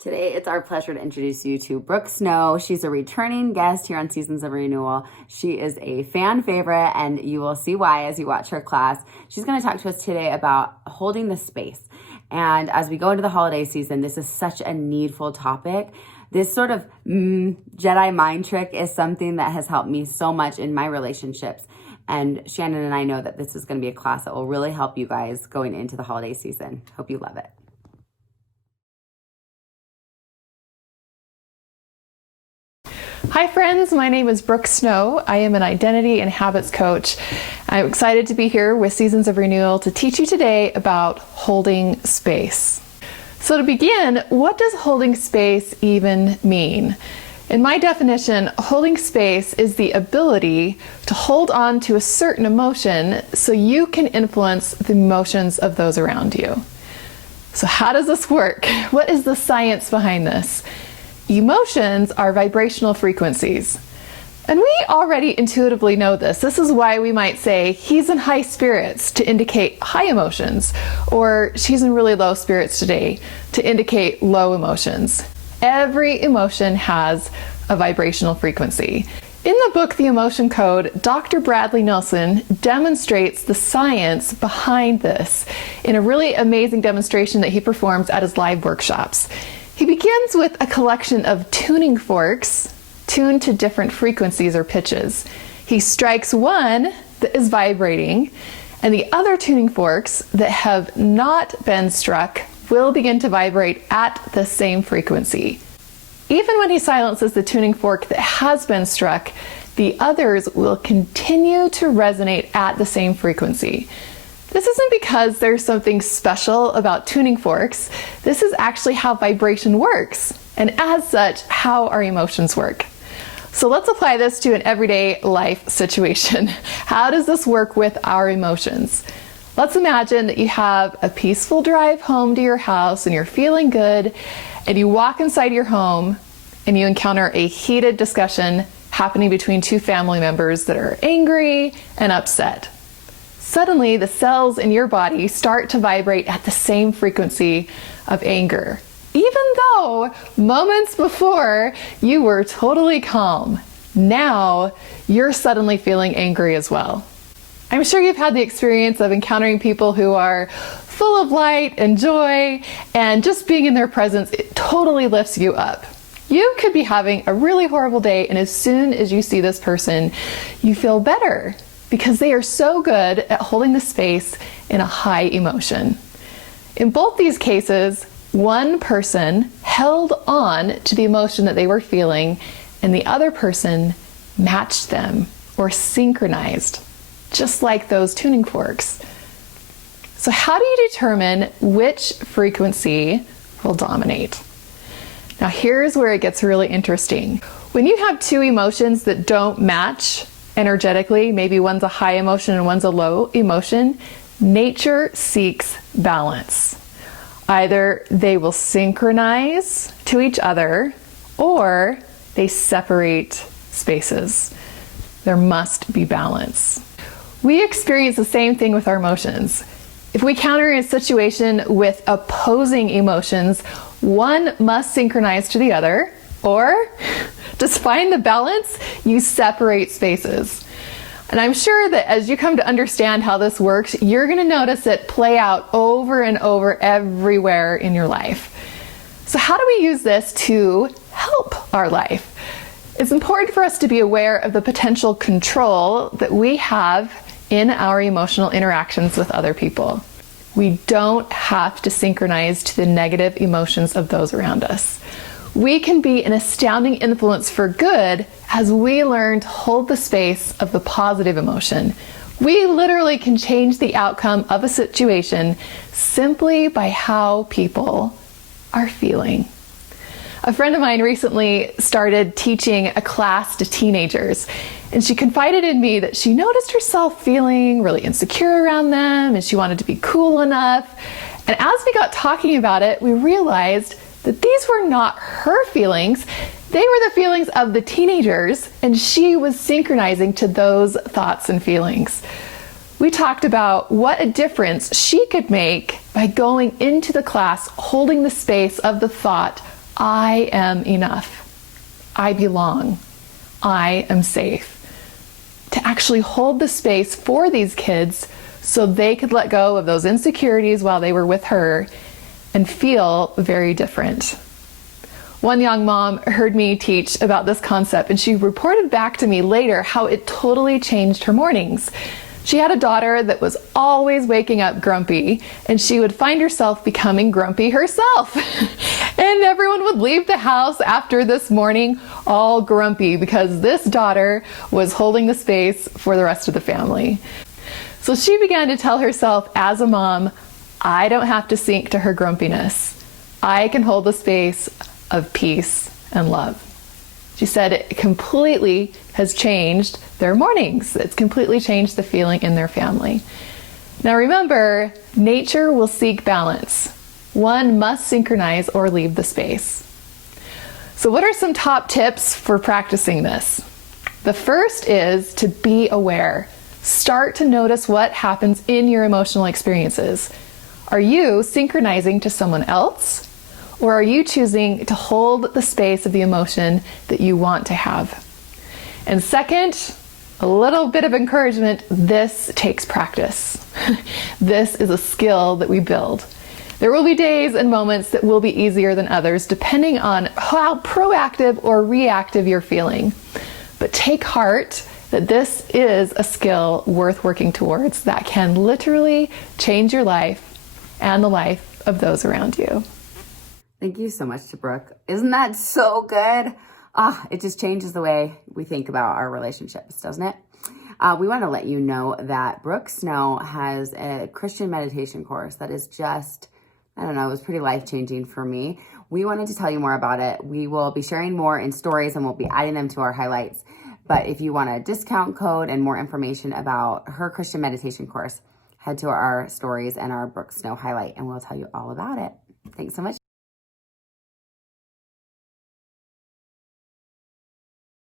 Today, it's our pleasure to introduce you to Brooke Snow. She's a returning guest here on Seasons of Renewal. She is a fan favorite, and you will see why as you watch her class. She's going to talk to us today about holding the space. And as we go into the holiday season, this is such a needful topic. This sort of Jedi mind trick is something that has helped me so much in my relationships. And Shannon and I know that this is going to be a class that will really help you guys going into the holiday season. Hope you love it. Hi friends, my name is Brooke Snow. I am an identity and habits coach. I'm excited to be here with Seasons of Renewal to teach you today about holding space. So to begin, what does holding space even mean? In my definition, holding space is the ability to hold on to a certain emotion so you can influence the emotions of those around you. So how does this work? What is the science behind this? Emotions are vibrational frequencies. And we already intuitively know this. This is why we might say, he's in high spirits to indicate high emotions, or she's in really low spirits today to indicate low emotions. Every emotion has a vibrational frequency. In the book, The Emotion Code, Dr. Bradley Nelson demonstrates the science behind this in a really amazing demonstration that he performs at his live workshops. He begins with a collection of tuning forks tuned to different frequencies or pitches. He strikes one that is vibrating, and the other tuning forks that have not been struck will begin to vibrate at the same frequency. Even when he silences the tuning fork that has been struck, the others will continue to resonate at the same frequency. This isn't because there's something special about tuning forks. This is actually how vibration works, and as such, how our emotions work. So let's apply this to an everyday life situation. How does this work with our emotions? Let's imagine that you have a peaceful drive home to your house and you're feeling good, and you walk inside your home and you encounter a heated discussion happening between two family members that are angry and upset. Suddenly, the cells in your body start to vibrate at the same frequency of anger, even though moments before you were totally calm. Now, you're suddenly feeling angry as well. I'm sure you've had the experience of encountering people who are full of light and joy, and just being in their presence, it totally lifts you up. You could be having a really horrible day, and as soon as you see this person, you feel better, because they are so good at holding the space in a high emotion. In both these cases, one person held on to the emotion that they were feeling, and the other person matched them or synchronized, just like those tuning forks. So how do you determine which frequency will dominate? Now here's where it gets really interesting. When you have two emotions that don't match energetically, maybe one's a high emotion and one's a low emotion, nature seeks balance. Either they will synchronize to each other, or they separate spaces. There must be balance. We experience the same thing with our emotions. If we counter a situation with opposing emotions, one must synchronize to the other, or to find the balance, you separate spaces. And I'm sure that as you come to understand how this works, you're going to notice it play out over and over everywhere in your life. So how do we use this to help our life? It's important for us to be aware of the potential control that we have in our emotional interactions with other people. We don't have to synchronize to the negative emotions of those around us. We can be an astounding influence for good as we learn to hold the space of the positive emotion. We literally can change the outcome of a situation simply by how people are feeling. A friend of mine recently started teaching a class to teenagers, and she confided in me that she noticed herself feeling really insecure around them, and she wanted to be cool enough. And as we got talking about it, we realized that these were not her feelings. They were the feelings of the teenagers, and she was synchronizing to those thoughts and feelings. We talked about what a difference she could make by going into the class holding the space of the thought I am enough. I belong. I am safe. To actually hold the space for these kids so they could let go of those insecurities while they were with her and feel very different. One young mom heard me teach about this concept, and she reported back to me later how it totally changed her mornings. She had a daughter that was always waking up grumpy, and she would find herself becoming grumpy herself. And everyone would leave the house after this morning all grumpy because this daughter was holding the space for the rest of the family. So she began to tell herself as a mom, I don't have to sink to her grumpiness. I can hold the space of peace and love. She said it completely has changed their mornings. It's completely changed the feeling in their family. Now remember, nature will seek balance. One must synchronize or leave the space. So what are some top tips for practicing this? The first is to be aware. Start to notice what happens in your emotional experiences. Are you synchronizing to someone else? Or are you choosing to hold the space of the emotion that you want to have? And second, a little bit of encouragement, this takes practice. This is a skill that we build. There will be days and moments that will be easier than others, depending on how proactive or reactive you're feeling. But take heart that this is a skill worth working towards that can literally change your life and the life of those around you. Thank you so much to Brooke. Isn't that so good? It just changes the way we think about our relationships, doesn't it? We want to let you know that Brooke Snow has a Christian meditation course that is just, I don't know, it was pretty life-changing for me. We wanted to tell you more about it. We will be sharing more in stories and we'll be adding them to our highlights. But if you want a discount code and more information about her Christian meditation course, head to our stories and our Brooke Snow highlight and we'll tell you all about it. Thanks so much.